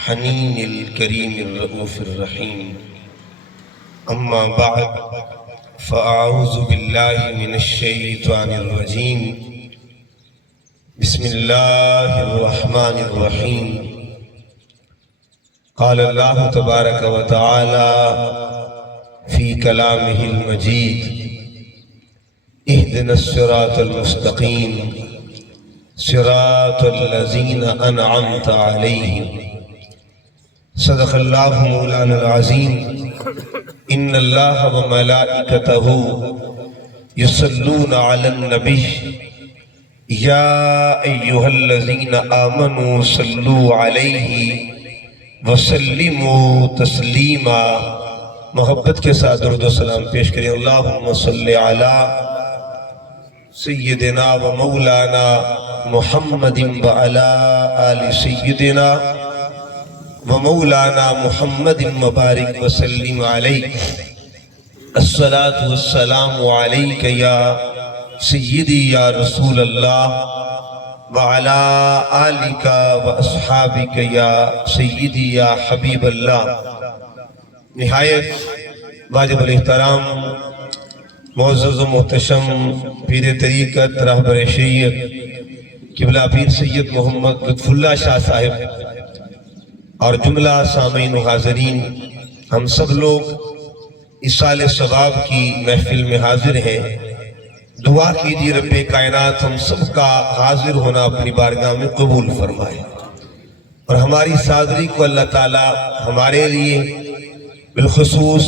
حنين الكريم الرؤوف الرحيم. أما بعد فأعوذ بالله من الشيطان الرجيم. بسم الله الرحمن الرحيم. قال الله تبارك وتعالى في كلامه المجيد: اهدنا الصراط المستقيم صراط الذين أنعمت عليهم. صدق الله مولانا العظيم. إن الله وملائكته يصلون على النبي يا أيها الذين آمنوا صلوا عليه وسلموا تسلیما. محبت کے ساتھ درود و سلام پیش کریں. اللہم صلی علی سیدنا و مولانا محمد وعلی آل سیدنا و مولانا محمد مبارک وسلم علیہ. الصلاة والسلام علیک یا سیدی یا رسول اللہ وعلی آلک و اصحابک یا سیدی یا حبیب اللہ. نہایت واجب الاحترام معزز و محتشم پیر طریقت رہبر شریعت قبلہ پیر سید محمد لطف اللہ شاہ صاحب اور جملہ سامعین و حاضرین، ہم سب لوگ ایصال ثواب کی محفل میں حاضر ہیں. دعا کیجیے رب کائنات ہم سب کا حاضر ہونا اپنی بارگاہ میں قبول فرمائے، اور ہماری حاضری کو اللہ تعالی ہمارے لیے بالخصوص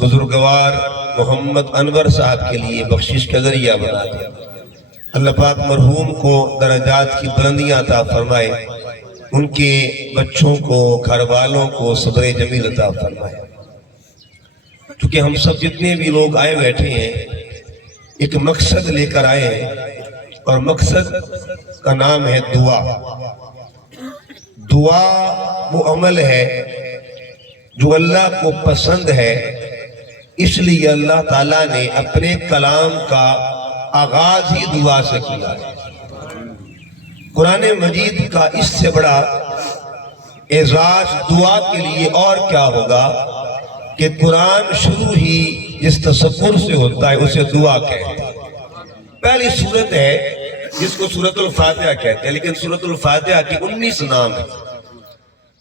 بزرگوار محمد انور صاحب کے لیے بخشش کا ذریعہ بنا دے. اللہ پاک مرحوم کو درجات کی بلندیاں عطا فرمائے، ان کے بچوں کو، گھر والوں کو صبر جمیل عطا فرمائے. چونکہ ہم سب جتنے بھی لوگ آئے بیٹھے ہیں ایک مقصد لے کر آئے ہیں، اور مقصد کا نام ہے دعا. دعا وہ عمل ہے جو اللہ کو پسند ہے، اس لیے اللہ تعالیٰ نے اپنے کلام کا آغاز ہی دعا سے کیا ہے. قرآن مجید کا اس سے بڑا اعزاز دعا کے لیے اور کیا ہوگا کہ قرآن شروع ہی جس تصور سے ہوتا ہے اسے دعا کہتے ہیں. پہلی سورت ہے جس کو سورۃ الفاتحہ کہتے ہیں، لیکن سورۃ الفاتحہ کی 19 نام ہیں.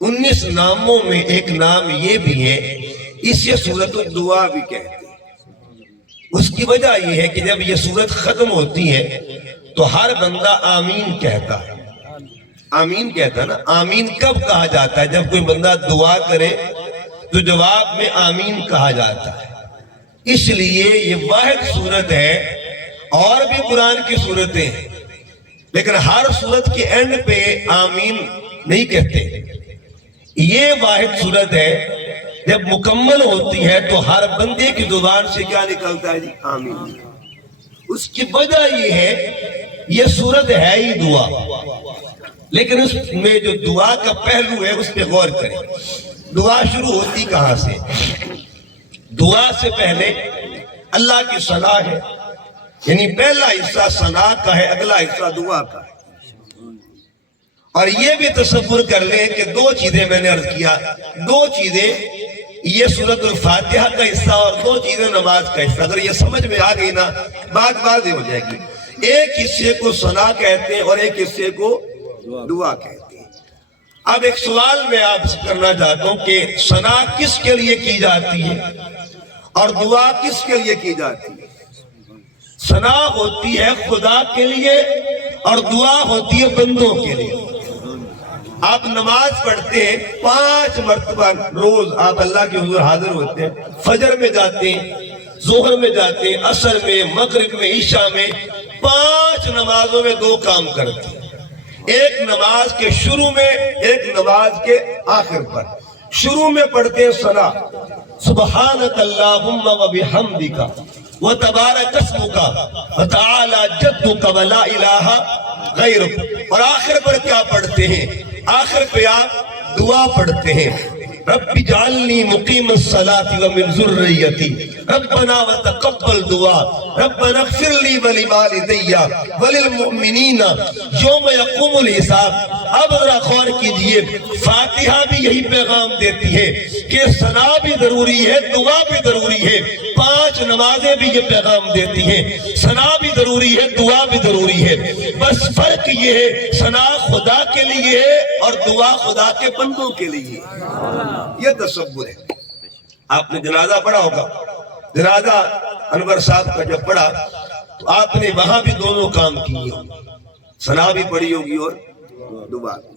19 ناموں میں ایک نام یہ بھی ہے، اسے سورۃ الدعا بھی کہتے ہیں. اس کی وجہ یہ ہے کہ جب یہ سورت ختم ہوتی ہے تو ہر بندہ آمین کہتا ہے. آمین کہتا ہے نا. آمین کب کہا جاتا ہے؟ جب کوئی بندہ دعا کرے تو جواب میں آمین کہا جاتا ہے. اس لیے یہ واحد سورت ہے. اور بھی قرآن کی صورتیں ہیں لیکن ہر سورت کے اینڈ پہ آمین نہیں کہتے. یہ واحد صورت ہے جب مکمل ہوتی ہے تو ہر بندے کی زبان سے کیا نکلتا ہے؟ آمین. اس کی وجہ یہ ہے یہ صورت ہے ہی دعا، لیکن اس میں جو دعا کا پہلو ہے اس پہ غور کریں. دعا شروع ہوتی کہاں سے؟ دعا سے پہلے اللہ کی ثنا ہے، یعنی پہلا حصہ ثنا کا ہے، اگلا حصہ دعا کا ہے. اور یہ بھی تصور کر لیں کہ دو چیزیں میں نے عرض کیا، دو چیزیں یہ سورۃ الفاتحہ کا حصہ اور دو چیزیں نماز کا حصہ. اگر یہ سمجھ میں آ گئی نا بات واضح ہو جائے گی. ایک حصے کو ثنا کہتے ہیں اور ایک حصے کو دعا کہتے ہیں. اب ایک سوال میں آپ سے کرنا چاہتا ہوں کہ ثنا کس کے لیے کی جاتی ہے اور دعا کس کے لیے کی جاتی ہے؟ ثنا ہوتی ہے خدا کے لیے اور دعا ہوتی ہے بندوں کے لیے. آپ نماز پڑھتے ہیں 5 مرتبہ روز آپ اللہ کے حضور حاضر ہوتے ہیں. فجر میں جاتے ہیں، ظہر میں جاتے ہیں، عصر میں، مغرب میں، عشاء میں. 5 نمازوں میں 2 کام کرتے ہیں، ایک نماز کے شروع میں، ایک نماز کے آخر پر. شروع میں پڑھتے ہیں ثنا، سبحانک اللہم و بحمدک وتبارک اسمک وتعالی جدک ولا الہ غیرک. اور آخر پر کیا پڑھتے ہیں؟ آخر پہ آپ دعا پڑھتے ہیں. رب اجعلنی مقیم الصلاۃ ومن ذریتی ربنا وتقبل دعا ربنا اغفر لی ولوالدی وللمؤمنین یوم یقوم الحساب۔ اب ذرا غور کیجئے، فاتحہ بھی یہی پیغام دیتی ہے کہ ثنا بھی ضروری ہے، دعا بھی ضروری ہے۔ 5 نمازیں بھی یہ پیغام دیتی ہیں، ثنا بھی ضروری ہے، دعا بھی ضروری ہے۔ بس فرق یہ ہے، ثنا خدا کے لیے ہے اور دعا خدا کے بندوں کے لیے۔ یہ تصور ہے۔ آپ نے جنازہ پڑھا ہوگا، جنازہ انور صاحب کا جب پڑھا تو آپ نے وہاں بھی دونوں کام کیے ہوں، ثنا بھی پڑھی ہوگی اور دعا بھی۔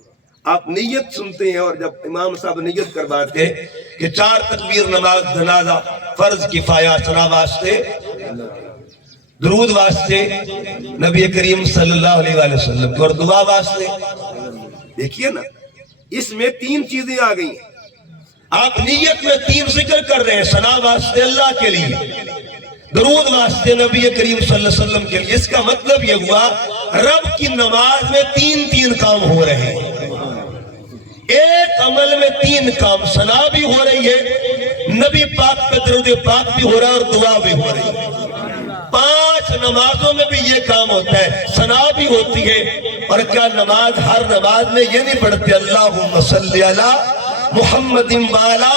آپ نیت سنتے ہیں، اور جب امام صاحب نیت کرواتے ہیں کہ 4 تکبیر نماز جنازہ فرض کفایہ، ثنا واسطے، درود واسطے نبی کریم صلی اللہ علیہ وآلہ وسلم اور دعا واسطے۔ دیکھیے نا، اس میں 3 چیزیں آ گئی ہیں۔ آپ نیت میں 3 ذکر کر رہے ہیں، ثنا واسطے اللہ کے لیے، درود واسطے نبی کریم صلی اللہ علیہ وسلم کے لیے۔ اس کا مطلب یہ ہوا رب کی نماز میں 3 کام ہو رہے ہیں۔ ایک عمل میں 3 کام، ثنا بھی ہو رہی ہے، نبی پاک پہ درود پاک بھی ہو رہا ہے اور دعا بھی ہو رہی ہے۔ 5 نمازوں میں بھی یہ کام ہوتا ہے، ثنا بھی ہوتی ہے۔ اور کیا نماز، ہر نماز میں یہ نہیں پڑھتے اللہم صلی علی محمد وعلی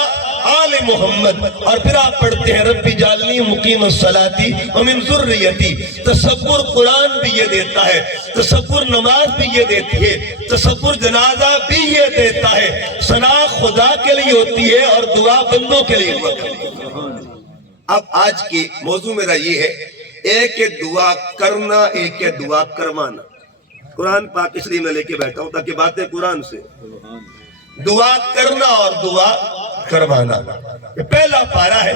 آل محمد، اور پھر آپ پڑھتے ہیں رب اجعلنی مقیم الصلاۃ ومن ذریتی۔ تصور قرآن بھی یہ دیتا ہے، تصور نماز بھی یہ دیتی ہے، تصور جنازہ بھی یہ دیتا ہے۔ ثنا خدا کے لیے ہوتی ہے اور دعا بندوں کے لیے ہوتی ہے۔ اب آج کی موضوع میرا یہ ہے، ایک ہے دعا کرنا، ایک ہے دعا کروانا۔ قرآن پاک اس لیے میں لے کے بیٹھا ہوں تاکہ باتیں قرآن سے، دعا کرنا اور دعا کروانا۔ یہ پہلا پارہ ہے،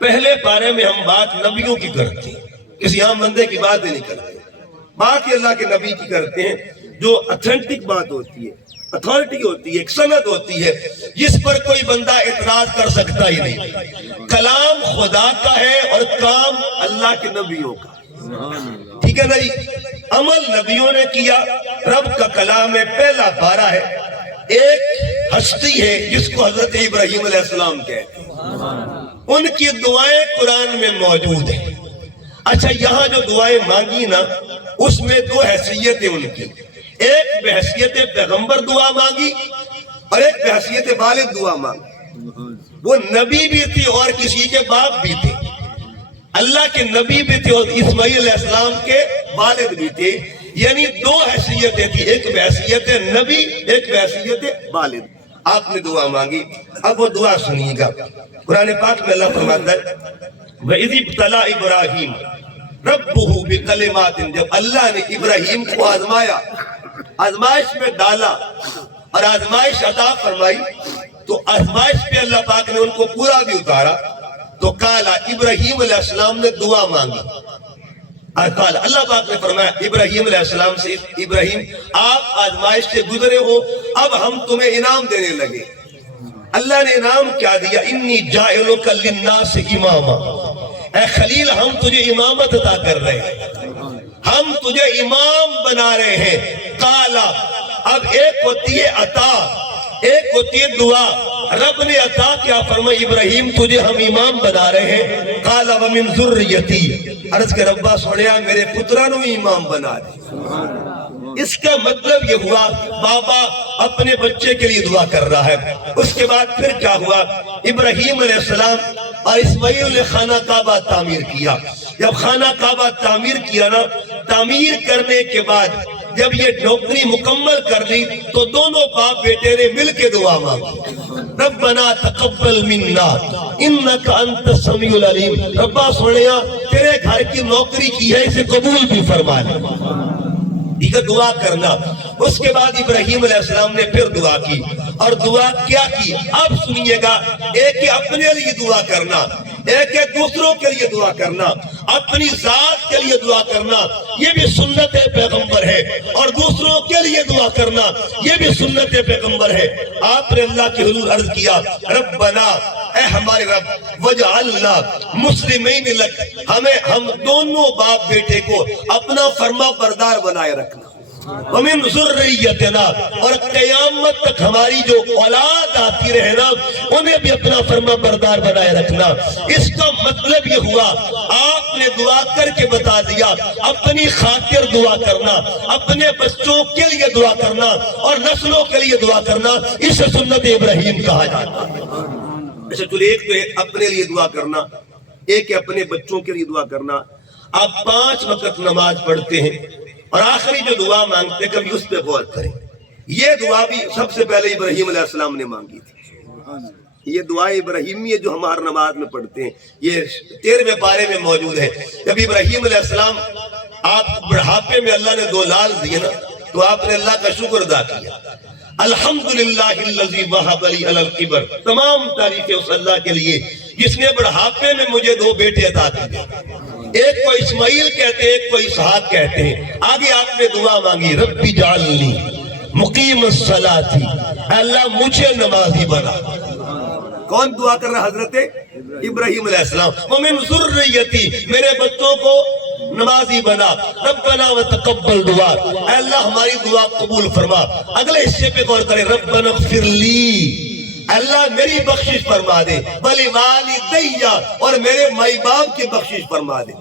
پہلے پارے میں ہم بات نبیوں کی کرتے ہیں، کسی عام بندے کی بات ہی نہیں کرتے، بات اللہ کے نبی کی کرتے ہیں، جو اتھینٹک بات ہوتی ہے، اتھارٹی ہوتی ہے، ایک سند ہوتی ہے جس پر کوئی بندہ اعتراض کر سکتا ہی نہیں۔ کلام خدا کا ہے اور کام اللہ کے نبیوں کا، ٹھیک ہے نا جی؟ عمل نبیوں نے کیا، رب کا کلام ہے، پہلا پارہ ہے۔ ایک ہستی ہے جس کو حضرت ابراہیم علیہ السلام کہتے ہیں، ان کی دعائیں قرآن میں موجود ہیں۔ اچھا، یہاں جو دعائیں مانگی نا، اس میں 2 حیثیتیں ان کی، ایک بحیثیت پیغمبر دعا مانگی اور ایک بحیثیت والد دعا مانگی۔ وہ نبی بھی تھی اور کسی کے باپ بھی تھے، اللہ کے نبی بھی تھے اور اسماعیل علیہ السلام کے والد بھی تھے، یعنی 2 حیثیتیں تھی، ایک بحیثیت نبی، ایک بحیثیت والد۔ آپ نے دعا مانگی، اب وہ دعا سنیے گا۔ قرآن پاک میں اللہ فرماتا ہے وَإِذِ ابْتَلَىٰ إِبْرَاهِيمَ رَبُّهُ بِكَلِمَاتٍ، جب اللہ نے ابراہیم کو آزمایا، آزمائش میں ڈالا اور آزمائش عطا فرمائی، تو آزمائش پہ اللہ پاک نے ان کو پورا بھی اتارا۔ تو کالا، ابراہیم علیہ السلام نے دعا مانگی، اللہ پاک نے فرمایا ابراہیم علیہ السلام سے، ابراہیم آپ آزمائش سے گزرے ہو، اب ہم تمہیں انعام دینے لگے۔ اللہ نے انعام کیا دیا؟ انی جاعلک للناس اماما، اے خلیل ہم تجھے امامت عطا کر رہے ہیں، ہم تجھے امام بنا رہے ہیں۔ کالا، اب ایک ہوتی ہے عطا، ایک ہوتی ہے دعا۔ رب نے عطا کیا فرمایا ابراہیم تجھے ہم امام بنا رہے ہیں۔ قال ومن ذریتی، عرض کہ ربا سوڑیا میرے پترانوں امام بنا دے۔ اس کا مطلب یہ ہوا بابا اپنے بچے کے لیے دعا کر رہا ہے۔ اس کے بعد پھر کیا ہوا؟ ابراہیم علیہ السلام اور اسماعیل نے خانہ کعبہ تعمیر کیا۔ جب خانہ کعبہ تعمیر کیا نا، تعمیر کرنے کے بعد جب یہ نوکری مکمل کر لی تو دونوں باپ بیٹے نے مل کے دعا مانگی، ربنا تقبل منا انک انت السمیع العلیم، ربا سوڑیا تیرے گھر کی نوکری کی ہے، اسے قبول بھی فرما لے۔ ٹھیک ہے، دعا کرنا۔ اس کے بعد ابراہیم علیہ السلام نے پھر دعا کی، اور دعا کیا کی اب سنیے گا۔ ایک ہے اپنے لیے دعا کرنا، ایک ہے دوسروں کے لیے دعا کرنا، اپنی ذات کے لیے دعا کرنا یہ بھی سنت پیغمبر ہے، اور دوسروں کے لیے دعا کرنا یہ بھی سنت پیغمبر ہے۔ آپ نے اللہ کے حضور عرض کیا ربنا، اے ہمارے رب، وجعلنا مسلمین لک، ہم دونوں باپ بیٹے کو اپنا فرما بردار بنائے رکھنا۔ ومن ذریتنا، اور قیامت تک ہماری جو اولاد آتی رہے نا انہیں بھی اپنا فرما بردار بنائے رکھنا۔ اس کا مطلب یہ ہوا آپ نے دعا کر کے بتا دیا، اپنی خاطر دعا کرنا، اپنے بچوں کے لیے دعا کرنا اور نسلوں کے لیے دعا کرنا، اسے سنت ابراہیم کہا جاتا ہے۔ اچھا چلو، ایک تو ہے اپنے لیے دعا کرنا، ایک ہے اپنے بچوں کے لیے دعا کرنا۔ آپ 5 وقت نماز پڑھتے ہیں اور آخری جو دعا مانگتے ہیں کبھی اس پہ غور کریں۔ یہ دعا بھی سب سے پہلے ابراہیم علیہ السلام نے مانگی تھی۔ یہ دعا ابراہیمی ہے جو ہم ہر نماز میں پڑھتے ہیں، یہ 13ویں پارے میں موجود ہے۔ جب ابراہیم علیہ السلام آپ بڑھاپے میں اللہ نے 2 لال دیے نا تو آپ نے اللہ کا شکر ادا کیا۔ الحمدللہ الذی وہب لی علی الکبر، تمام تعریفیں اس اللہ کے لیے جس نے بڑھاپے میں مجھے 2 بیٹے عطا کیے، ایک کو اسماعیل کہتے ہیں، ایک کو اسحاق کہتے ہیں۔ آگے آپ نے دعا مانگی، ربی جعلنی مقیم الصلاۃ، اللہ مجھے نمازی بنا۔ کون دعا کر رہا؟ حضرت ابراہیم علیہ السلام۔ ومن ذریتی، میرے بچوں کو نمازی بنا۔ ربنا وتقبل دعا، اے اللہ ہماری دعا قبول فرما۔ اگلے حصے پہ غور کریں، ربنا اغفر لی، اللہ میری بخشش فرما دے، وَلِوَالِدَيَّ، اور میرے مائی باپ کی بخشش فرما دے۔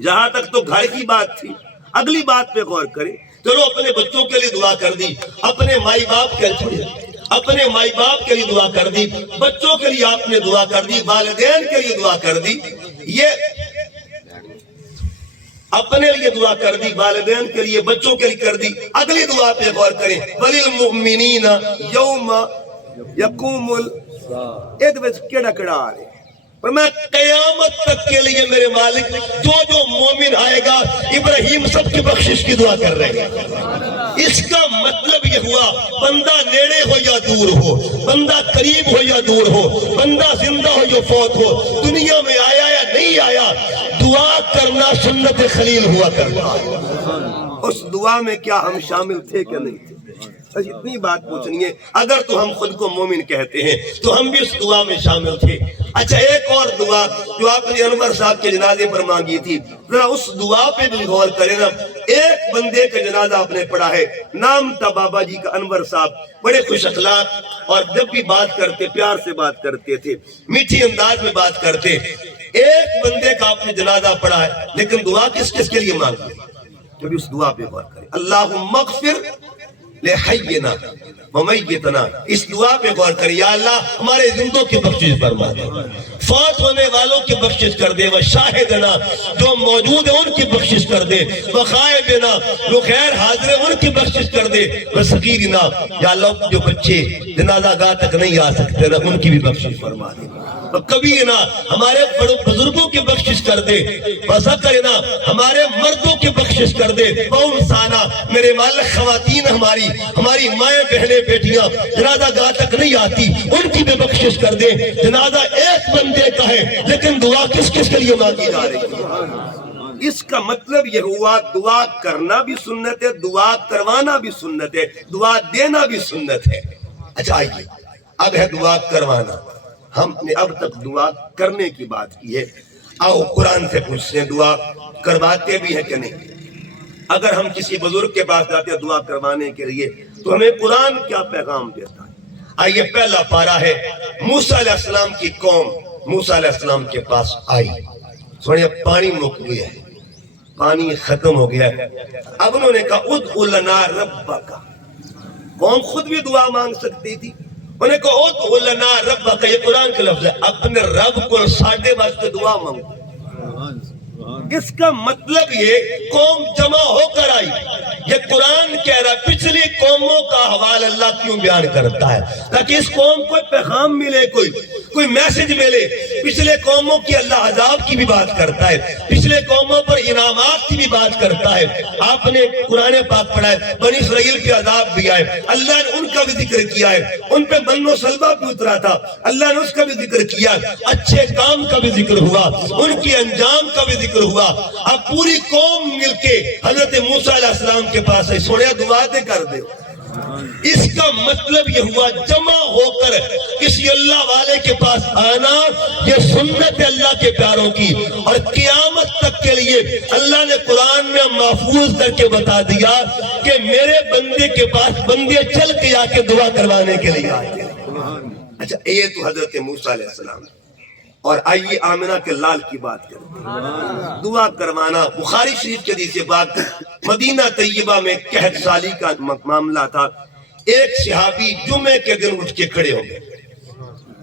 جہاں تک تو گھر کی بات تھی، اگلی بات پہ غور کریں۔ چلو اپنے بچوں کے لیے دعا کر دی، اپنے مائی باپ کے لیے دعا کر دی، بچوں کے لیے آپ نے دعا کر دی، والدین کے لیے دعا کر دی، یہ اپنے لیے دعا کر دی، والدین کے لیے، بچوں کے لیے کر دی۔ اگلی دعا پہ غور کریں، وَلِلْمُؤْمِنِينَ يَوْمَ يَقُومُ کیڑا کیڑا آ رہے پر میں قیامت تک کے لیے میرے مالک جو مومن آئے گا ابراہیم سب کی بخشش کی دعا کر رہے ہیں۔ اس کا مطلب یہ ہوا بندہ نیڑے ہو یا دور ہو، بندہ قریب ہو یا دور ہو، بندہ زندہ ہو یا فوت ہو، دنیا میں آیا یا نہیں آیا، دعا کرنا سنت خلیل ہوا کرتا ہے۔ اس دعا میں کیا ہم شامل تھے کہ نہیں تھے؟ اتنی بات پوچھنی ہے۔ اگر تو ہم خود کو مومن کہتے ہیں تو ہم بھی اس دعا میں شامل تھے۔ اچھا ایک اور دعا جو آپ نے انور صاحب کے جنازے پر مانگی تھی، ذرا اس دعا پہ بھی غور کریں نا۔ ایک بندے کا جنازہ آپ نے پڑھا ہے، نام تھا بابا جی کا انور صاحب، بڑے خوش اخلاق اور جب بھی بات کرتے پیار سے بات کرتے تھے، میٹھی انداز میں بات کرتے۔ ایک بندے کا آپ نے جنازہ پڑھا ہے لیکن دعا کس کس کے لیے مانگی؟ جب اس دعا پہ غور کریں، اللہم اغفر لحینا ومیتنا، اس دعا پہ غور کریں، یا اللہ ہمارے زندوں کی بخشش فرما دے، فوت ہونے والوں کی بخشش کر دے، وشاہدنا جو موجود ہیں ان کی بخشش کر دے، وغائبنا جو غیر حاضر ہیں ان کی بخشش کر دے، وصغیرنا یا اللہ جو بچے جنازہ گاہ تک نہیں آ سکتے نا ان کی بھی بخشش فرما دے، کبیرنا ہمارے بزرگوں کی بخشش کر دے، وذکرنا ہمارے مردوں کی بخشش کر دے، وانسانا میرے مالک خواتین ہماری مائیں بہنیں بیٹیاں جنازہ گاہ تک نہیں آتی ان کی بھی بخشش کر دے۔ جنازہ ایک بندے کا ہے لیکن دعا کس کس کے لیے مانگی جا رہی ہے؟ اس کا مطلب یہ ہوا دعا کرنا بھی سنت ہے، دعا کروانا بھی سنت ہے، دعا دینا بھی سنت ہے۔ اچھا آئیے اب ہے دعا کروانا۔ ہم نے اب تک دعا کرنے کی بات کی ہے، آؤ قرآن سے پوچھتے ہیں دعا کرواتے بھی ہیں کہ نہیں؟ اگر ہم کسی بزرگ کے پاس جاتے ہیں دعا کروانے کے لیے تو ہمیں قرآن کیا پیغام دیتا ہے؟ آئیے پہلا پارہ ہے، موسیٰ علیہ السلام کی قوم موسیٰ علیہ السلام کے پاس آئی، سنیے پانی مک گیا ہے، پانی ختم ہو گیا ہے، اب انہوں نے کہا ادعو لنا ربک، قوم خود بھی دعا مانگ سکتی تھی، انہیں کہا ادعو لنا ربک، یہ قرآن کے لفظ ہے، اپنے رب کو ساڈے واسطے دعا مانگو۔ اس کا مطلب یہ قوم جمع ہو کر آئی، یہ قرآن کہہ رہا ہے پچھلی قوموں کا حوال اللہ کیوں بیان کرتا ہے تاکہ اس قوم کو پیغام ملے، کوئی میسج ملے۔ پچھلے قوموں کی اللہ عذاب کی بھی بات کرتا ہے، پچھلے قوموں پر انعامات کی بھی بات کرتا ہے۔ آپ نے قرآن پاک پڑھا ہے، بنی اسرائیل پہ عذاب بھی آئے، اللہ نے ان کا بھی ذکر کیا ہے، ان پہ من و سلبہ بھی اترا تھا، اللہ نے اس کا بھی ذکر کیا، اچھے کام کا بھی ذکر ہوا، ان کی انجام کا بھی ذکر ہوا۔ اب پوری قوم مل کے حضرت موسیٰ علیہ السلام کے پاس ہے، سوڑیا دعا دے کر دے، اس کا مطلب یہ ہوا جمع ہو کر کسی اللہ والے کے پاس آنا، یہ سنت ہے اللہ کے پیاروں کی، اور قیامت تک کے لیے اللہ نے قرآن میں محفوظ کر کے بتا دیا کہ میرے بندے کے پاس بندے چل کے آ کے دعا کروانے کے لیے آتے ہیں۔ اچھا، یہ تو حضرت موسیٰ علیہ السلام، اور آئیے آمنہ کے لال کی بات کریں۔ دعا کروانا، بخاری شریف کے حدیث پاک، مدینہ طیبہ میں قحط سالی کا معاملہ تھا۔ ایک صحابی جمعے کے دن اٹھ کے کھڑے ہو گئے،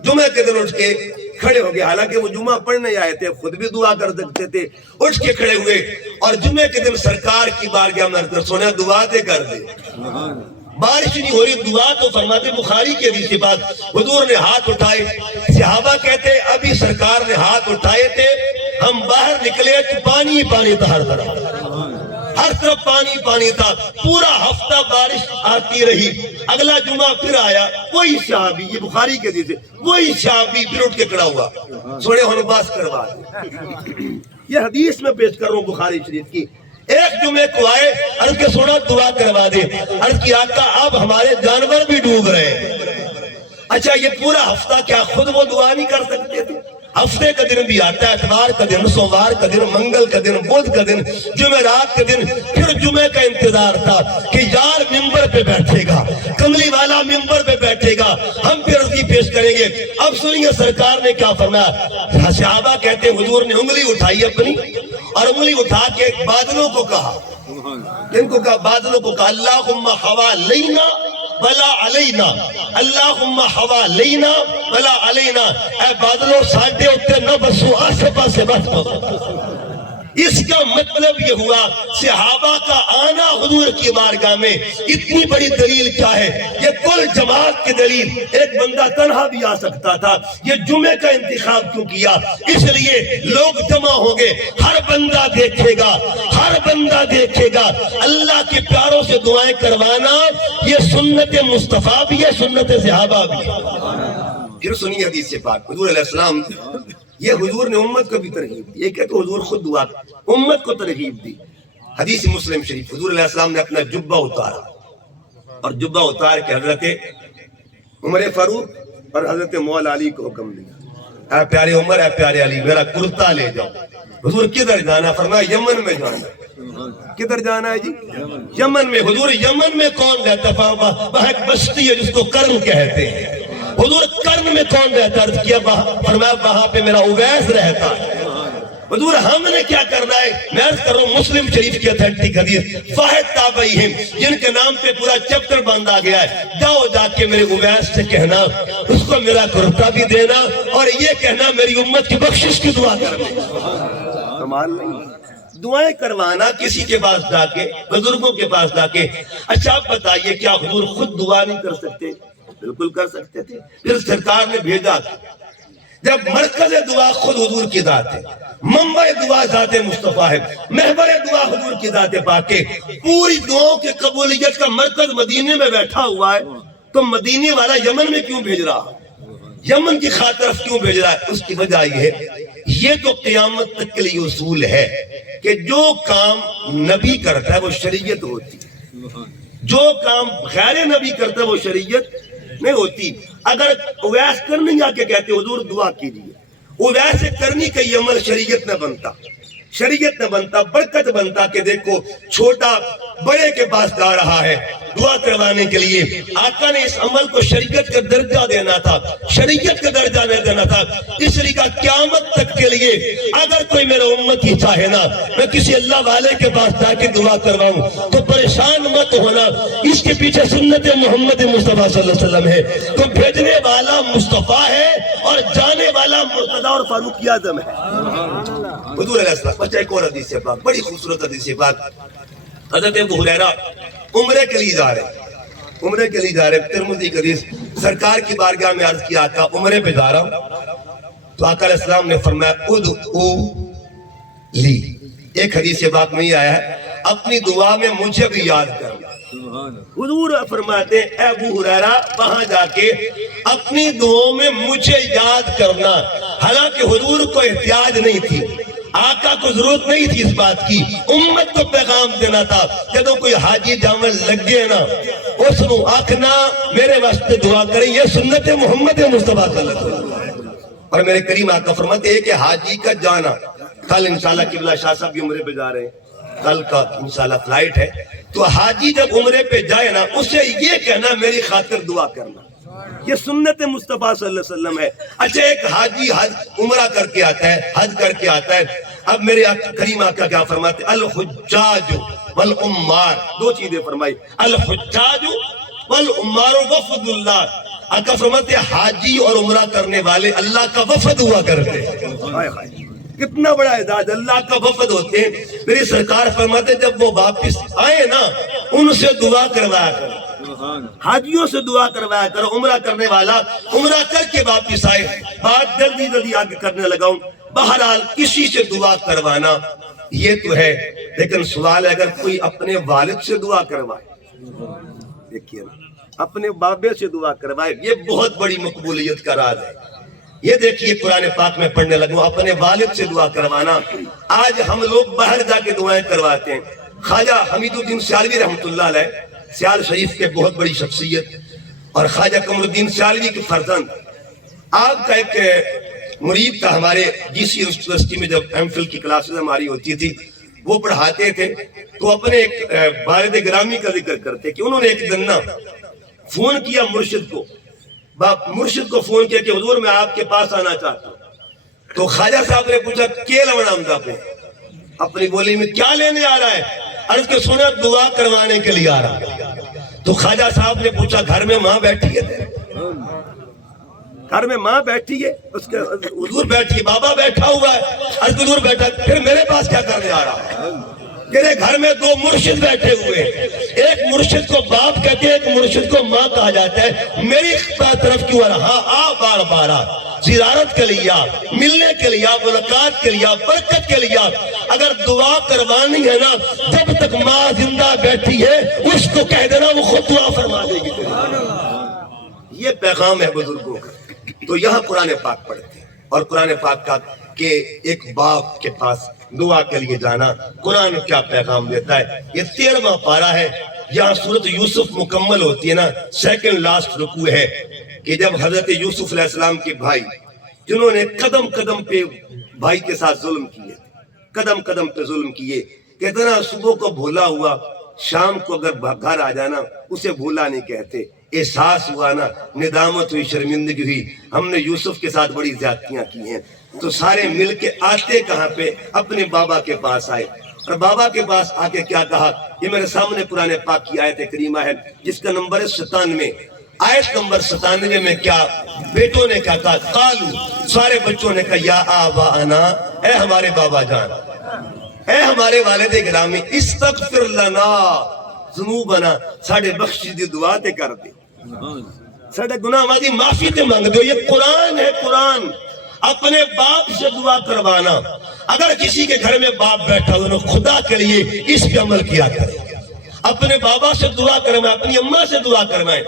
جمعے کے دن اٹھ کے کھڑے ہو گئے، حالانکہ وہ جمعہ پڑھنے آئے تھے، خود بھی دعا کر سکتے تھے، اٹھ کے کھڑے ہوئے اور جمعے کے دن سرکار کی بارگاہ میں عرض کر سونے دعا دے کر دے، بارش نہیں ہو رہی، دعا تو فرماتے۔ بخاری کے حدیث پاک، حضور نے ہاتھ اٹھائے، صحابہ کہتے ابھی سرکار نے ہاتھ اٹھائے تھے، ہم باہر نکلے تو پانی ہی پانی تھا، ہر طرف پانی پانی تھا، پورا ہفتہ بارش آتی رہی۔ اگلا جمعہ پھر آیا، وہی صحابی، یہ بخاری کے حدیث ہے، وہی صحابی پھر اٹھ کے کھڑا ہوا، سوڑے ہن باس کروا دے۔ یہ حدیث میں پیش کر رہا ہوں بخاری شریف کی۔ ایک جمعے کو آئے، عرض کے سونا دعا کروا دے، عرض کی آقا اب ہمارے جانور بھی ڈوب رہے ہیں۔ اچھا، یہ پورا ہفتہ کیا خود وہ دعا نہیں کر سکتے تھے؟ ہفتے کا دن بھی آتا ہے، اتوار کا دن، سوموار کا دن، منگل کا دن، بدھ کا دن، جمعرات کا دن، پھر جمعے کا انتظار تھا کہ یار ممبر پہ بیٹھے گا، کملی والا ممبر پہ بیٹھے گا، ہم پھر عرضی پیش کریں گے۔ اب سنیے سرکار نے کیا فرمایا۔ صحابہ کہتے ہیں حضور نے انگلی اٹھائی اپنی اور انگلی اٹھا کے بادلوں کو کہا، جن کو کہا، بادلوں کو کہا، اللہم حوالینا ولا علینا، اللہم حوالینا ولا علینا، اے بادلوں ساڈے اوتے نہ بسو، آسے پاسے بس بسو۔ اس کا مطلب یہ ہوا صحابہ کا آنا حضور کی بارگاہ میں اتنی بڑی دلیل کیا ہے؟ یہ کل جماعت کی دلیل، ایک بندہ تنہا بھی آ سکتا تھا، یہ جمعے کا انتخاب کیوں کیا؟ اس لیے لوگ جمع ہوں گے، ہر بندہ دیکھے گا، ہر بندہ دیکھے گا، اللہ کے پیاروں سے دعائیں کروانا یہ سنت مصطفیٰ بھی ہے، سنت صحابہ بھی ہے۔ پھر سنیے حدیث پاک، حضور علیہ السلام، یہ حضور نے امت کو بھی ترغیب دی، یہ کہتے حضور خود دعا امت کو ترغیب دی۔ حدیث مسلم شریف، حضور علیہ السلام نے اپنا جبہ اتارا اور جبہ اتار کے حضرت عمر فاروق اور حضرت مولا علی کو حکم دیا، اے پیارے عمر، اے پیارے علی، میرا کرتا لے جاؤ۔ حضور کدھر جانا؟ فرمایا یمن میں جانا۔ کدھر جانا ہے جی؟ یمن میں۔ حضور یمن میں کون رہتا؟ وہاں ایک بستی ہے جس کو کرن کہتے ہیں۔ حضور کرن میں کون رہتا؟ عرض کیا، فرمایا وہاں پہ میرا اویس رہتا ہے۔ حضور ہم نے کیا کرنا ہے؟ میں عرض کر رہا ہوں مسلم شریف کی اتھینٹک حدیث، واحد تابعیہم جن کے نام پہ پورا چیپٹر باندھا گیا ہے، جاؤ جا کے میرے اویس سے کہنا اس کو میرا کرتا بھی دینا اور یہ کہنا میری امت کی بخشش کی دعا کرنا۔ کمال نہیں، دعائیں کروانا کسی کے پاس جا کے، بزرگوں کے پاس جا کے۔ اچھا آپ بتائیے کیا حضور خود دعا نہیں کر سکتے؟ بالکل کر سکتے تھے۔ پھر سرکار نے بھیجا، جب مرکز دعا خود حضور کی ذات ہے، منبع دعا ذات مصطفیٰ ہے، محور دعا حضور کی ذات پاک ہے، پوری دعاؤں کے قبولیت کا مرکز مدینے میں بیٹھا ہوا ہے، تو مدینے والا یمن میں کیوں بھیج رہا؟ یمن کی خاطر کیوں بھیج رہا ہے؟ اس کی وجہ یہ ہے، یہ تو قیامت تک کے لیے اصول ہے کہ جو کام نبی کرتا ہے وہ شریعت ہوتی ہے، جو کام غیر نبی کرتا ہے وہ شریعت نہیں ہوتی۔ اگر اویس کرنے آ کے کہتے حضور دعا کیجیے، اویس کرنی کا یہ عمل شریعت نہ بنتا، شریعت نہ بنتا، برکت بنتا کہ دیکھو چھوٹا بڑے کے پاس جا رہا ہے دعا کروانے کے لیے۔ آقا نے اس عمل کو شریعت کا درجہ دینا تھا، شریعت کا درجہ نہیں دینا تھا، اس لیے کہ قیامت تک کے لیے اگر کوئی میرا امت ہی چاہے نا میں کسی اللہ والے کے پاس جا کے دعا کرواؤں تو پریشان مت ہونا، اس کے پیچھے سنت محمد مصطفیٰ صلی اللہ علیہ وسلم ہے، تو بھیجنے والا مصطفیٰ ہے اور جانے والا مرتضی اور فاروق اعظم ہے۔ حضور علیہ السلام، بچہ ایک اور حدیث پاک، بڑی خوبصورت حدیث پاک، حضرت ابو ہریرہ عمرے کے لیے جا رہے، عمرے کے لیے جا رہے، ترمذی کی حدیث، سرکار کی بارگاہ میں عرض کیا آقا عمرے پہ جا رہا ہوں، تو آقا علیہ السلام نے فرمایا ادعو لی، ایک حدیث پاک میں ہی آیا ہے اپنی دعا میں مجھے بھی یاد کرنا۔ حضور فرماتے ہیں اے ابو ہریرہ وہاں جا کے اپنی دعاؤں میں مجھے یاد کرنا، حالانکہ حضور کو احتیاج نہیں تھی، آقا کو ضرورت نہیں تھی اس بات کی، امت کو پیغام دینا تھا۔ جدو کوئی حاجی جامل لگ گئے نا اس نو آکھنا میرے واسطے دعا کریں، یہ سنت محمد مصطفیٰ صلی اللہ علیہ وسلم۔ اور میرے کریم آقا فرماتے ہیں کہ حاجی کا جانا، کل انشاءاللہ قبلہ شاہ صاحب بھی عمرے پہ جا رہے ہیں، کل کا انشاءاللہ فلائٹ ہے، تو حاجی جب عمرے پہ جائے نا اسے یہ کہنا میری خاطر دعا کرنا، یہ سنت مصطفیٰ صلی اللہ علیہ وسلم ہے۔ اچھا ایک حاجی حج عمرہ کر کے آتا ہے، حج کر کے آتا ہے، اب میرے کریم آقا کیا فرماتے ہیں؟ الحجاج والعمار، دو چیزیں فرمائی، الحجاج والعمار وفد اللہ۔ آقا فرماتے ہیں حاجی اور عمرہ کرنے والے اللہ کا وفد ہوا کرتے ہیں۔ کتنا بڑا اعزاز، اللہ کا وفد ہوتے ہیں۔ میری سرکار فرماتے ہیں جب وہ واپس آئے نا ان سے دعا کروایا کرو، حاجیوں سے دعا کروایا کرو۔ عمرہ کرنے والا عمرہ کر کے واپس آئے، بات جلدی آگے کرنے لگاؤں، بہرحال کسی سے دعا کروانا یہ تو ہے، لیکن سوال ہے اگر کوئی اپنے والد سے دعا کروائے، دیکھیے نا اپنے بابے سے دعا کروائے، یہ بہت بڑی مقبولیت کا راز ہے۔ یہ دیکھیے قرآن پاک میں پڑھنے لگوں، اپنے والد سے دعا کروانا۔ آج ہم لوگ باہر جا کے دعائیں کرواتے ہیں۔ خواجہ حمید الدین سیالوی رحمۃ اللہ علیہ، سیال شریف کے بہت بڑی شخصیت، اور خواجہ قمر الدین سیالوی کے فرزند، آپ کا ایک مرید تھا ہمارے جی سی یونیورسٹی میں، جب ایم فل کی کلاسز ہماری ہوتی تھی وہ پڑھاتے تھے، تو اپنے ایک والد گرامی کا ذکر کرتے کہ انہوں نے ایک دن فون کیا مرشد کو، مرشد کو فون کیا کہ حضور میں آپ کے پاس آنا چاہتا ہوں۔ تو خواجہ صاحب نے پوچھا کیا لونا امدہ پہ، اپنی بولی میں کیا لینے آ رہا ہے؟ عرض کے سنا دعا کروانے کے لیے آ رہا ہے۔ تو خواجہ صاحب نے پوچھا گھر میں ماں بیٹھی ہے؟ گھر میں ماں بیٹھی ہے؟ اس کے حضور بیٹھی ہے، بابا بیٹھا ہوا ہے۔ عرض کے حضور بیٹھا، پھر میرے پاس کیا کرنے آ رہا ہے؟ میرے گھر میں دو مرشد بیٹھے ہوئے، ایک مرشد کو باپ کہتے ہیں، ایک مرشد کو ماں کہا جاتا ہے، میری طرف کیوں آ رہا؟ ہاں بار بار زیارت کے لیے، ملنے کے لیے، ملاقات کے لیے، برکت کے لیے۔ اگر دعا کروانی ہے نا جب تک ماں زندہ بیٹھی ہے اس کو کہہ دینا، وہ خود دعا فرما دے گی۔ یہ پیغام ہے بزرگوں کا۔ تو یہاں قرآن پاک پڑھتے ہیں، اور قرآن پاک کا کہ ایک باپ کے پاس دعا کے لیے جانا، قرآن کیا پیغام دیتا ہے۔ یہ 13واں پارہ ہے، یہاں سورۃ یوسف مکمل ہوتی ہے نا، سیکنڈ لاسٹ رکوع ہے کہ جب حضرت یوسف علیہ السلام کے بھائی جنہوں نے قدم قدم پہ بھائی کے ساتھ ظلم کیے، قدم قدم پہ ظلم کیے، کہتے نا صبح کو بھولا ہوا شام کو اگر گھر آ جانا اسے بھولا نہیں کہتے۔ احساس ہوا نا، ندامت ہوئی، شرمندگی ہوئی، ہم نے یوسف کے ساتھ بڑی زیادتیاں کی ہیں، تو سارے مل کے آتے کہاں پہ؟ اپنے بابا کے پاس آئے، اور بابا کے پاس آ کے کیا کہا؟ یہ میرے سامنے قرآن پاک کی آیت کریمہ ہے جس کا نمبر ہے 97۔ آیت نمبر 97 میں کیا بیٹوں نے کیا کہا؟ قالو، سارے بچوں نے کہا یا آباءنا، اے ہمارے بابا جان، اے ہمارے والد گرامی، استغفر لنا ذنوبنا، ساڑھے بخشش دی دعا تے کر دے، ساڑھے گناہ مادی معافی تے مانگ دو۔ یہ قرآن ہے، قرآن۔ اپنے باپ سے دعا کروانا، اگر کسی کے گھر میں باپ بیٹھا ہو خدا کے لیے اس پہ عمل کیا کرے، اپنے بابا سے دعا کروائیں، اپنی اماں سے دعا کروائیں،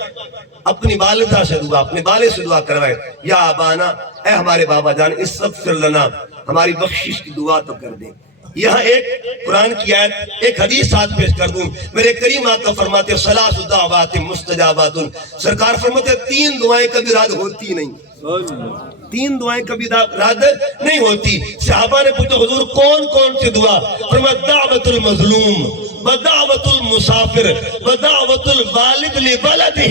اپنی والدہ سے دعا، اپنے والد سے دعا کروائیں، یا آبانا، اے ہمارے بابا جان، استغفر لنا، ہماری بخشش کی دعا تو کر دیں۔ یہاں ایک قرآن کی آیت، ایک حدیث ساتھ پیش کر دوں۔ میرے کریم آقا فرماتے ثلاث دعوات مستجابات، سرکار فرماتے 3 دعائیں کبھی رد ہوتی نہیں، 3 دعائیں کبھی رد نہیں ہوتی۔ صحابہ نے پوچھا حضور کون کون سی دعا؟ فرمایا دعوت المظلوم ودعوت المسافر ودعوت الوالد لولدہ،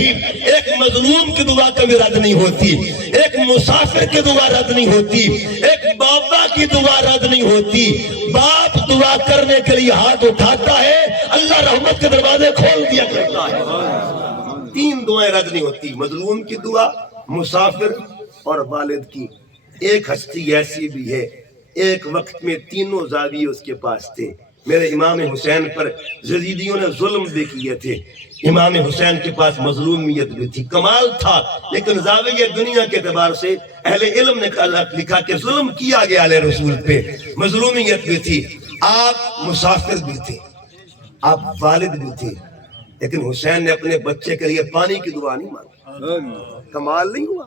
ایک مظلوم کی دعا کبھی رد نہیں ہوتی، ایک مسافر کی دعا رد نہیں ہوتی، ایک بابا کی دعا رد نہیں ہوتی۔ باپ دعا کرنے کے لیے ہاتھ اٹھاتا ہے، اللہ رحمت کے دروازے کھول دیا کرتا ہے۔ 3 دعائیں رد نہیں ہوتی، مظلوم کی دعا، مسافر اور والد کی۔ ایک ہستی ایسی بھی ہے، ایک وقت میں تینوں زاویے اس کے پاس تھے۔ میرے امام حسین پر یزیدیوں نے ظلم بھی کیے تھے، امام حسین کے پاس مظلومیت بھی تھی، کمال تھا، لیکن زاویہ دنیا کے اعتبار سے اہل علم نے لکھا کہ ظلم کیا گیا علیہ رسول پہ، مظلومیت بھی تھی۔ آپ مسافر بھی تھے، آپ والد بھی تھے، لیکن حسین نے اپنے بچے کے لیے پانی کی دعا نہیں مانگی۔ کمال نہیں ہوا؟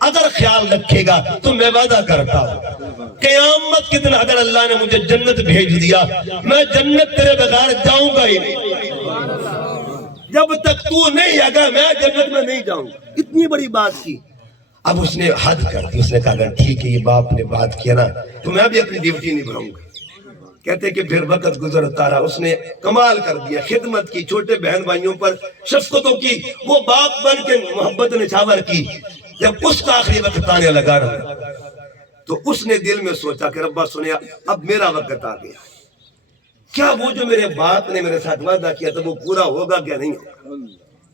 اگر خیال رکھے گا تو میں وعدہ کرتا ہوں قیامت کے دن اگر اللہ نے مجھے جنت بھیج دیا میں جنت تیرے بغیر جاؤں گا ہی نہیں، جب تک تو نہیں آگا میں جنت میں نہیں جاؤں گا۔ اتنی بڑی بات کی۔ اب اس نے حد کر دی، اس نے کہا اگر ٹھیک ہے یہ باپ نے بات کیا نا تو میں بھی اپنی ڈیوٹی نبھاؤں گا۔ کہتے کہ پھر وقت گزرتا رہا، اس نے کمال کر دیا، خدمت کی، چھوٹے بہن بھائیوں پر شفقتوں کی، وہ باپ بن کے محبت نچھاور کی۔ جب اس کا آخری وقت آنے لگا رہا تو اس نے دل میں سوچا کہ ربا سنیا اب میرا وقت آ گیا، کیا وہ جو میرے باپ نے میرے ساتھ وعدہ کیا تھا وہ پورا ہوگا کیا نہیں ہوگا؟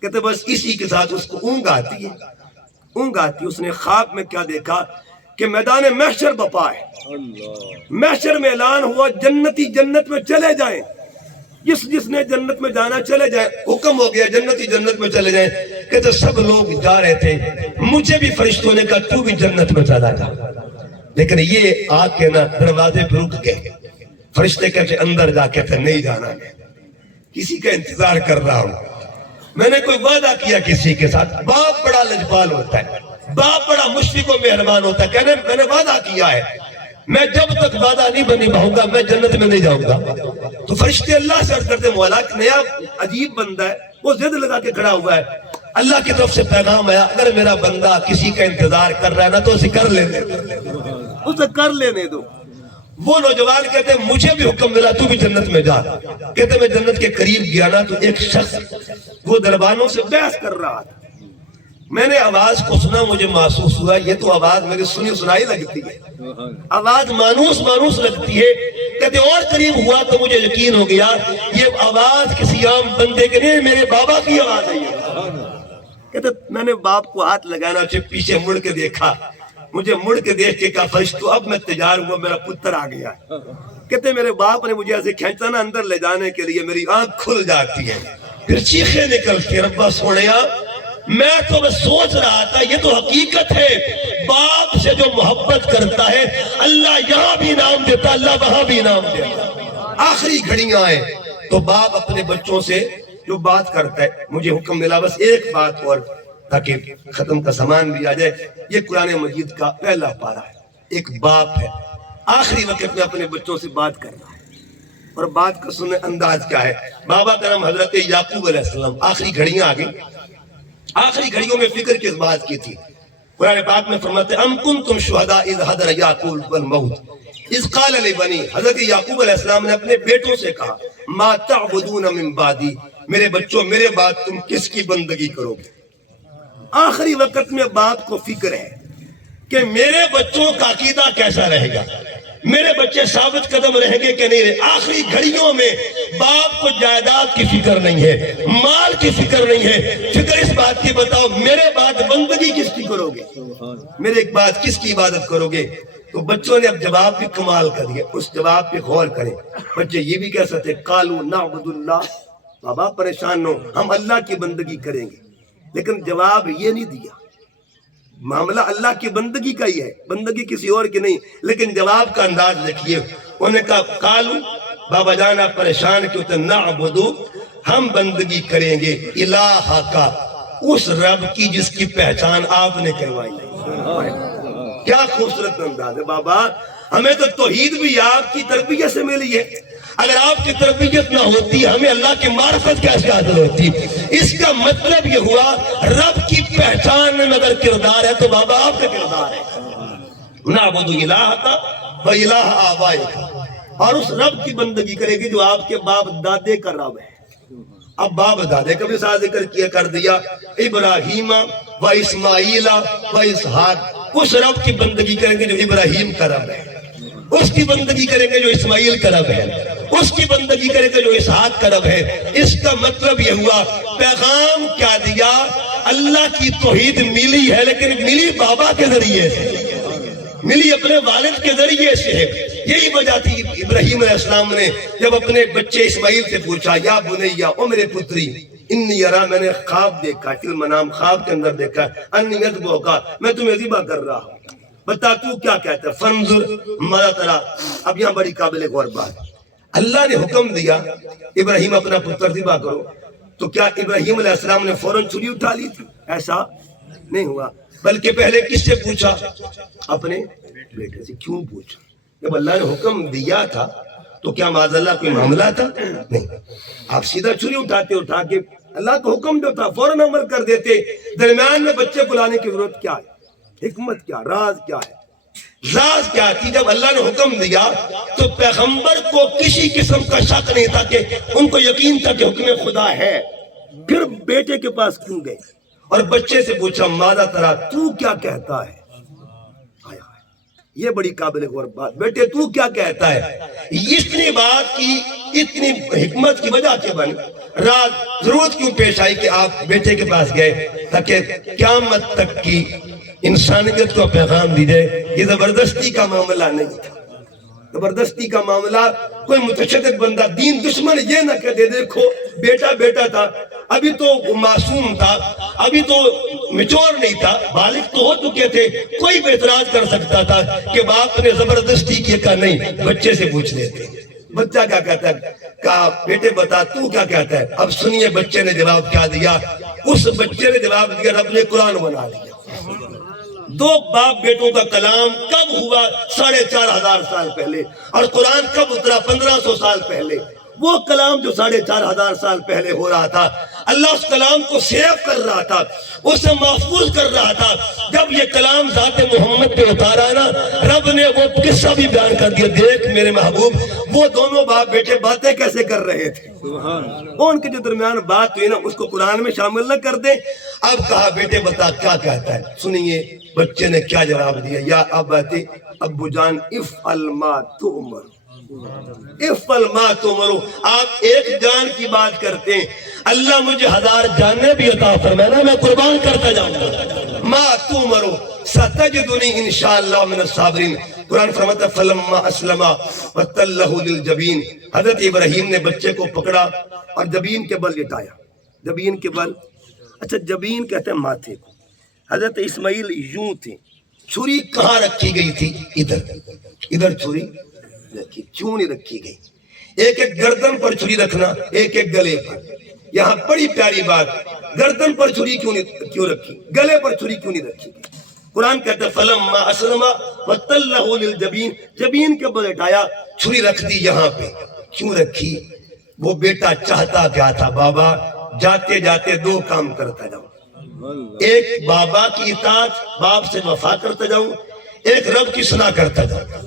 کہتے بس اسی کے ساتھ اس کو اونگ آتی ہے، اونگ آتی۔ اس نے خواب میں کیا دیکھا کہ میدان محشر بپا ہے، محشر میں اعلان ہوا جنتی جنت میں چلے جائیں، جس نے جنت میں جانا چلے جائیں، حکم ہو گیا جنتی جنت میں چلے جائیں۔ کہتے سب لوگ جا رہے تھے، مجھے بھی فرشتوں نے کہا تو بھی جنت میں چلا جا، لیکن یہ آ کے نا دروازے پہ رک گئے۔ فرشتے کہتے اندر جا کے نہیں جانا، کسی کا انتظار کر رہا ہوں، میں نے کوئی وعدہ کیا کسی کے ساتھ۔ باپ بڑا لجپال ہوتا ہے، باپ بڑا مشفق و مہربان ہوتا ہے، کہنے میں نے وعدہ کیا ہے، میں جب تک وعدہ نہیں نبھاؤں گا میں جنت میں نہیں جاؤں گا۔ تو فرشتے اللہ سے عرض کرتے مولا کہ نیا عجیب بندہ ہے، وہ ضد لگا کے کھڑا ہوا ہے، اللہ کی طرف سے پیغام آیا اگر میرا بندہ کسی کا انتظار کر رہا ہے نا تو اسے کر لینے دو، اسے کر لینے دو۔ وہ نوجوان کہتے ہیں مجھے بھی حکم ملا تو بھی جنت میں جا۔ کہتے میں جنت کے قریب گیا نا تو ایک شخص وہ دربانوں سے بحث کر رہا تھا، میں نے آواز کو سنا، مجھے محسوس ہوا یہ تو آواز میری سنی سنائی لگتی ہے، آواز مانوس لگتی ہے۔ کہتے اور قریب ہوا تو مجھے یقین ہو گیا یہ آواز کسی عام بندے کے نہیں میرے بابا کی آواز ہے۔ کہتے میں نے باپ کو ہاتھ لگانا پیچھے مڑ کے دیکھا، مجھے مڑ کے دیکھ کے کہا فرشتو اب میں تیار ہوا، میرا پتر آ گیا۔ کہتے میرے باپ نے مجھے ایسے کھینچا نا اندر لے جانے کے لیے میری آنکھ کھل جاتی ہے، پھر چیخیں نکلتی ہیں ربا سونیا میں تو بس سوچ رہا تھا یہ تو حقیقت ہے، باپ سے جو محبت کرتا ہے اللہ یہاں بھی انعام دیتا اللہ وہاں بھی انعام دیتا۔ آخری گھڑیاں آئے تو باپ اپنے بچوں سے جو بات کرتا ہے، مجھے حکم ملا بس ایک بات اور تاکہ ختم کا سامان بھی آ جائے، یہ قرآن مجید کا پہلا پارہ ہے، ایک باپ ہے آخری وقت میں اپنے بچوں سے بات کر رہا ہے، اور بات کا سننے انداز کیا ہے۔ بابا کا نام حضرت یعقوب علیہ السلام، آخری گھڑیاں آ گئی، آخری گھڑیوں میں فکر کس بات کی تھی؟ قرآن پاک میں فرماتے ام کنتم شہداء اذ حضر یعقوب الموت اذ قال لبنی، حضرت یعقوب علیہ السلام نے اپنے بیٹوں سے کہا ما تعبدون من بعدی، میرے بچوں میرے بعد تم کس کی بندگی کرو گے؟ آخری وقت میں باپ کو فکر ہے کہ میرے بچوں کا عقیدہ کیسا رہے گا، میرے بچے ثابت قدم رہیں گے کہ نہیں رہے۔ آخری گھڑیوں میں باپ کو جائیداد کی فکر نہیں ہے، مال کی فکر نہیں ہے، فکر اس بات کی بتاؤ میرے بعد بندگی کس کی کرو گے، میرے بعد کس کی عبادت کرو گے؟ تو بچوں نے اب جواب بھی کمال کر دیا، اس جواب پہ غور کریں۔ بچے یہ بھی کہہ سکتے قالوا نعبد اللہ، بابا پریشان ہو ہم اللہ کی بندگی کریں گے، لیکن جواب یہ نہیں دیا، معاملہ اللہ کی بندگی کا ہی ہے، بندگی کسی اور کی نہیں، لیکن جواب کا انداز دیکھیے، انہوں نے کہا قالو، بابا جانا پریشان کیوں تھے، نعبدو، ہم بندگی کریں گے الہ کا، اس رب کی جس کی پہچان آپ نے کروائی۔ کیا خوبصورت انداز ہے بابا، ہمیں تو توحید بھی آپ کی تربیت سے ملی ہے، اگر آپ کی تربیت نہ ہوتی ہمیں اللہ کی معرفت کیسے حاصل ہوتی؟ اس کا مطلب یہ ہوا رب کی پہچان میں اگر کردار ہے تو بابا آپ کا کردار ہے۔ نعبد الہ و الہ آبائک، اور اس رب کی بندگی کرے گی جو آپ کے باپ دادے کا رب ہے۔ اب باپ دادے کا بھی ساتھ ذکر کیا کر دیا، ابراہیم و اسماعیل و اسحاق، اس رب کی بندگی کریں گے جو ابراہیم کا رب ہے، اس کی بندگی کریں گے جو اسماعیل کا رب ہے، اس کی بندگی کریں گے جو اسحاق کا رب ہے۔ اس کا مطلب یہ ہوا پیغام کیا دیا، اللہ کی توحید ملی ہے لیکن ملی بابا کے ذریعے سے، ملی اپنے والد کے ذریعے سے ہے۔ یہی وجہ تھی ابراہیم علیہ السلام نے جب اپنے بچے اسماعیل سے پوچھا یا بنیا، او میرے پتری، انی ارا، میں نے خواب دیکھا، فی المنام، خواب کے اندر دیکھا، انی یذبحک، میں تمہیں ذبح کر رہا ہوں، بتا تو کیا کہتا ہے، فانظر ماذا ترى۔ اب یہاں بڑی قابل غور بات، اللہ نے حکم دیا ابراہیم اپنا پتر ذبح کرو، تو کیا ابراہیم علیہ السلام نے فوراً چھری اٹھا لی تھی؟ ایسا نہیں ہوا، بلکہ پہلے کس سے پوچھا؟ اپنے بیٹے سے. کیوں پوچھا؟ جب اللہ نے حکم دیا تھا تو کیا معاذ اللہ کوئی معاملہ تھا؟ نہیں. آپ سیدھا چھری اٹھا کے اللہ کا حکم جو تھا فوراً عمل کر دیتے. درمیان میں بچے کو لانے کی ضرورت کیا ہے؟ حکمت کیا؟ راز کیا ہے؟ راز کیا تھی؟ جب اللہ نے حکم دیا تو پیغمبر کو کسی قسم کا شک نہیں تھا کہ ان کو یقین تھا کہ حکم خدا ہے. پھر بیٹے کے پاس کیوں گئے اور بچے سے پوچھا ماذا ترا، تو کیا کہتا ہے؟ یہ بڑی قابل غور بات. بیٹے تو کیا کہتا ہے؟ اتنی بات کی، اتنی حکمت کی وجہ کے بن رات ضرورت کیوں پیش آئی کہ آپ بیٹے کے پاس گئے تاکہ قیامت تک کی انسانیت کو پیغام دی جائے. یہ زبردستی کا معاملہ نہیں تھا. زبردستی کا معاملہ کوئی متشدد بندہ دین دشمن یہ نہ کہہ دے دیکھو بیٹا تھا، ابھی تو معصوم تھا، ابھی تو میچور نہیں تھا، بالغ تو ہو چکے تھے، کوئی بھی اعتراض کر سکتا تھا کہ باپ نے زبردستی کی. کہا نہیں، بچے سے پوچھ لیتے. بچہ کیا کہتا ہے؟ کہا بیٹے بتا تو کیا کہتا ہے. اب سنیے بچے نے جواب کیا دیا. اس بچے نے جواب دیا رب نے قرآن بنا دیا. دو باپ بیٹوں کا کلام کب ہوا؟ 4,500 سال پہلے. اور قرآن کب اترا؟ 1500 سال پہلے. وہ کلام جو 4,500 سال پہلے ہو رہا تھا، اللہ اس کلام کو سیو کر رہا تھا، اسے محفوظ کر رہا تھا. جب یہ کلام ذات محمد پہ اتارا نا، رب نے وہ قصہ بھی بیان کر دیا. دیکھ میرے محبوب، وہ دونوں باپ بیٹے باتیں کیسے کر رہے تھے. ان کے جو درمیان بات ہوئی نا، اس کو قرآن میں شامل نہ کر دیں. اب کہا بیٹے بتا کیا کہتا ہے. سنیے بچے نے کیا جواب دیا. یا ابتی، ابو جان، افعل ما تؤمر، افعل ما تؤمر. آپ ایک جان کی بات کرتے ہیں، اللہ مجھے 1000 جانیں بھی عطا فرمائے، میں قربان کرتا جاؤں گا. ما تؤمر ستجدنی انشاءاللہ من الصابرین. قرآن فرماتا فلما اسلما وتلہ للجبین. حضرت ابراہیم نے بچے کو پکڑا اور جبین کے بل لٹایا. جبین کے بل، اچھا جبین کہتے ہیں ماتھے کو. حضرت اسماعیل یوں تھے. چھری کہاں رکھی گئی تھی؟ ادھر چھری رکھی. کیوں نہیں رکھی گئی؟ ایک گردن پر چھری رکھنا، ایک گلے پر. یہاں بڑی پیاری بات، گردن پر چھری کیوں رکھی، گلے پر چھری کیوں نہیں رکھی گئی؟ قرآن کہتا ہے فلما اسلم وتلہ للجبین. جبین کے بل اٹھایا، چھری رکھ دی یہاں پہ. کیوں رکھی؟ وہ بیٹا چاہتا کیا تھا؟ بابا جاتے جاتے 2 کام کرتا جاؤں. ایک بابا کی اطاعت، باپ سے وفا کرتا جاؤں. ایک رب کی ثنا کرتا جاؤں.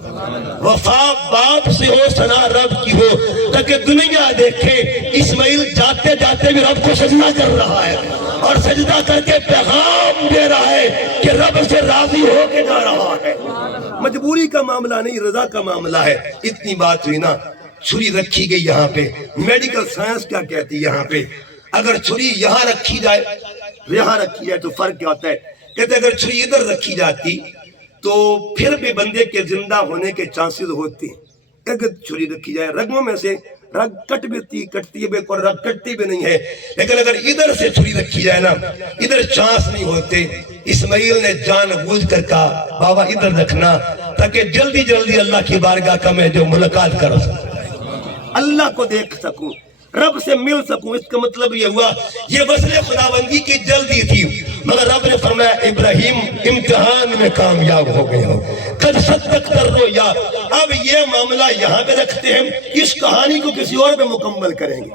وفا باپ سے ہو، ثنا رب کی ہو، تاکہ دنیا دیکھے اسماعیل جاتے جاتے بھی رب کو سجدہ کر رہا ہے اور سجدہ کر کے پیغام دے رہا ہے کہ رب سے راضی ہو کے جا رہا ہے. مجبوری کا معاملہ نہیں، رضا کا معاملہ ہے. اتنی بات ہوئی نا، چھری رکھی گئی یہاں پہ. میڈیکل سائنس کیا کہتی ہے یہاں پہ؟ اگر چھری یہاں رکھی جائے، یہاں رکھی جائے تو فرق کیا ہوتا ہے؟ کہتے اگر چھری ادھر رکھی جاتی تو پھر بھی بندے کے زندہ ہونے کے چانسز ہوتے ہیں. اگر چھری رکھی جائے، رگوں میں سے رگ کٹتی ہے، اور رگ کٹتی بھی نہیں ہے. لیکن اگر ادھر سے چھری رکھی جائے نا، ادھر چانس نہیں ہوتے. اسماعیل نے جان بوجھ کر کہا بابا ادھر رکھنا، تاکہ جلدی جلدی اللہ کی بارگاہ کا میں جو ملاقات کر سکوں، اللہ کو دیکھ سکوں، رب سے مل سکوں. اس کا مطلب یہ ہوا یہ وصل خداوندی کی جلدی تھی. مگر رب نے فرمایا ابراہیم امتحان میں کامیاب ہو گئے ہو، قد صدقت الرؤیا. اب یہ معاملہ یہاں پہ رکھتے ہیں، اس کہانی کو کسی اور پہ مکمل کریں گے.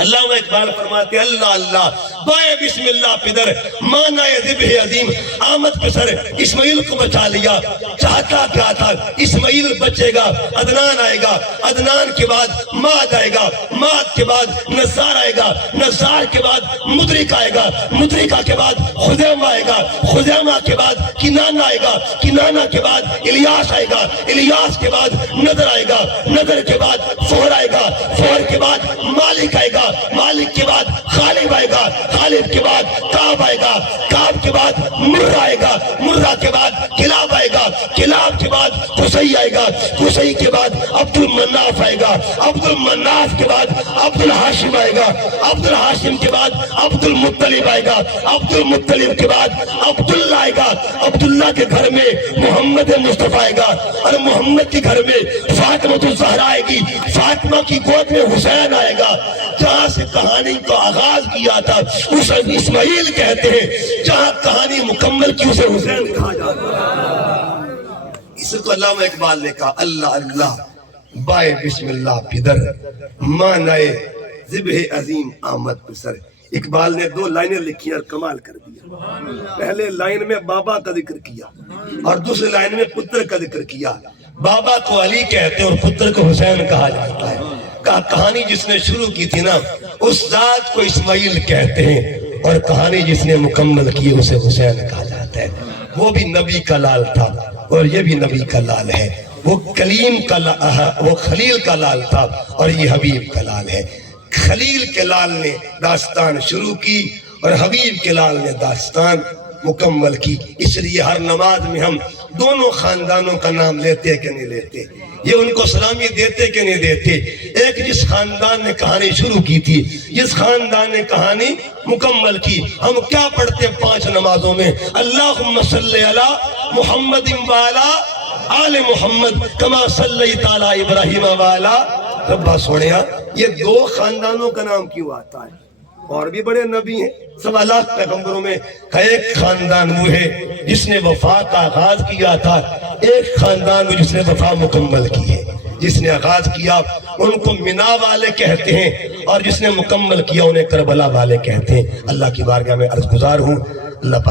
علامہ اقبال فرماتے اللہ اللہ بائے بسم اللہ پدر مانا ذبح عظیم. آمد پسر اسماعیل کو بچا لیا. چاہتا کیا تھا؟ اسماعیل بچے گا، عدنان آئے گا، عدنان کے بعد ماد آئے گا، ماد کے بعد نزار آئے گا، نزار کے بعد مدرک آئے گا، مدرکہ کے بعد خزیمہ آئے گا، خزیمہ کے بعد کنانہ آئے گا، کنانہ کے بعد الیاس آئے گا، الیاس کے بعد نذر آئے گا، نذر کے بعد فہر آئے گا، فہر کے بعد مالک آئے گا، مالک کے بعد غالب آئے گا، غالب کے بعد کعب آئے گا، کعب کے بعد مرہ آئے گا، مرہ کے بعد کلاب آئے گا، کلاب کے بعد قصی آئے گا، قصی کے بعد عبد المناف آئے گا، عبد المناف کے بعد عبد الحاشم آئے گا، عبد الحاشم کے بعد عبد المطلب آئے گا، عبد المطلب کے بعد عبداللہ آئے گا، عبداللہ کے گھر میں محمد مصطفیٰ آئے گا، اور محمد کے گھر میں فاطمہ الزہرا آئے گی، فاطمہ کی گود میں حسین آئے گا. جہاں سے کہانی کو آغاز کیا تھا اسے اسماعیل کہتے ہیں، جہاں کہانی مکمل کی اسے حسین کہا جاتا ہے۔ اسے تو علامہ اقبال نے کہا اللہ اللہ بائے بسم اللہ پدر مانائے ذبح عظیم آمد پسر۔ اقبال نے 2 لائنیں لکھی اور کمال کر دیا۔ پہلے لائن میں بابا کا ذکر کیا اور دوسری لائن میں پتر کا ذکر کیا۔ بابا کو علی کہتے ہیں اور پتر کو حسین کہا جاتا ہے۔ کہانی جس نے شروع کی تھی نا اس ذات کو اسماعیل کہتے ہیں، اور کہانی جس نے مکمل کی اسے حسین کہا جاتا ہے۔ وہ بھی نبی کا لال تھا اور یہ بھی نبی کا لال ہے۔ وہ خلیل کا لال تھا اور یہ حبیب کا لال ہے۔ خلیل کے لال نے داستان شروع کی اور حبیب کے لال نے داستان مکمل کی۔ اس لیے ہر نماز میں ہم دونوں خاندانوں کا نام لیتے کہ نہیں لیتے، یہ ان کو سلامی دیتے کہ نہیں دیتے۔ ایک جس خاندان نے کہانی شروع کی تھی، جس خاندان نے کہانی مکمل کی، ہم کیا پڑھتے 5 نمازوں میں؟ اللہم صلی علی محمد وعلی آل محمد کما صلیت علی ابراہیم وعلی ربا۔ سوڑیا یہ 2 خاندانوں کا نام کیوں آتا ہے؟ اور بھی بڑے نبی ہیں، 1.25 لاکھ پیغمبروں میں ایک خاندان وہ ہے جس نے وفا کا آغاز کیا تھا، ایک خاندان وہ جس نے وفا مکمل کی ہے۔ جس نے آغاز کیا ان کو منا والے کہتے ہیں اور جس نے مکمل کیا انہیں کربلا والے کہتے ہیں۔ اللہ کی بارگاہ میں عرض گزار ہوں، اللہ پاک